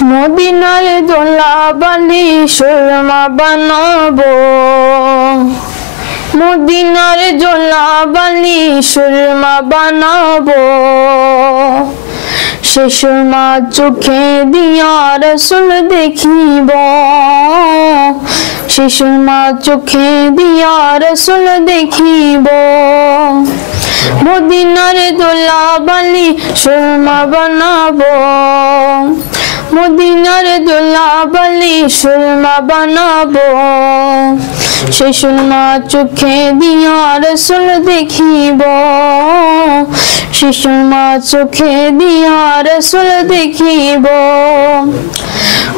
মদিনার দোলা বালি সুরমা বানাবো, মদিনার দোলা বালি সুরমা বানাবো, সে সুরমা চোখে দিয়া রসুল দেখিব, সে সুরমা চোখে দিয়া রসুল দেখিব। মদিনার দোলা বালি সুরমা বানাবো, মদিনার দোলা বালি সুরমা বানাবো, সে সুরমা চোখে দিয়া রসুল দেখিব, সে সুরমা চোখে দিয়া রসুল দেখিব।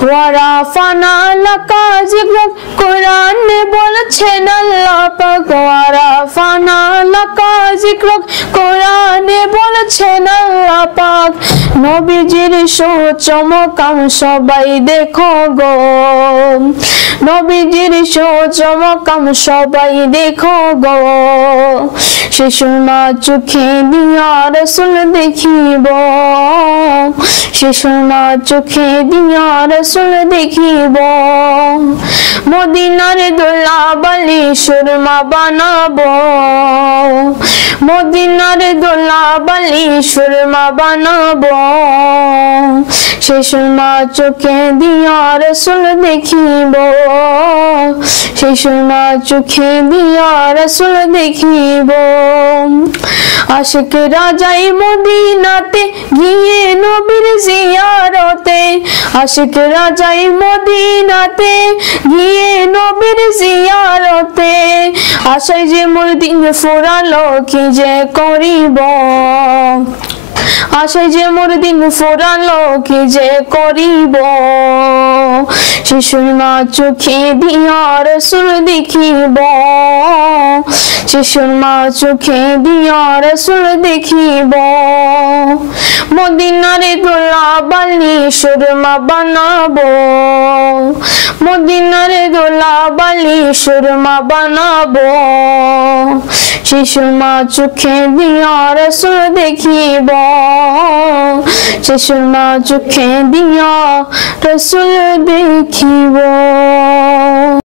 ওয়ারাফানা লাকা যিকরাক কোরআনে বলছেন আল্লাহ পাক, ওয়ারাফানা লাকা যিকরাক কোরআনে বলছেন আল্লাহ পাক। নবীজির সুচমকাম সবাই দেখো গো, নবীজির সুচমকাম সবাই দেখো গো, সে সুরমা চোখে দিয়া রসুল দেখিব, সে সুরমা চোখে দিয়া রসুল দেখিব। মদিনার দোলা বালি সুরমা বানাবো, মদিনার দোলা বালি সুরমা বানাবো, সে সুরমা চোখে দিয়া রসুল দেখিব, সে সুরমা চোখে দিয়া রসুল দেখিব। আশিকরা যাই মদিনাতে গিয়ে নবীর জিয়ারতে, আশিকরা যাই মদিনাতে গিয়ে নবীর জিয়ারতে, আশায় যে মোর দিন ফুরালো কি যে করিব, আশায় যে মোর দিন ফুরালো কি যে করিব। সে সুরমা চোখে দিয়া রসুল দেখিব, সে সুরমা চোখে দিয়া রসুল দেখিব। মদিনার দোলা বালি সুরমা বানাবো, মদিনার দোলা বালি সুরমা বানাবো, সে সুরমা চোখে দিয়া রসুল দেখিব, সে সুরমা চোখে দিয়া রসুল দেখিব।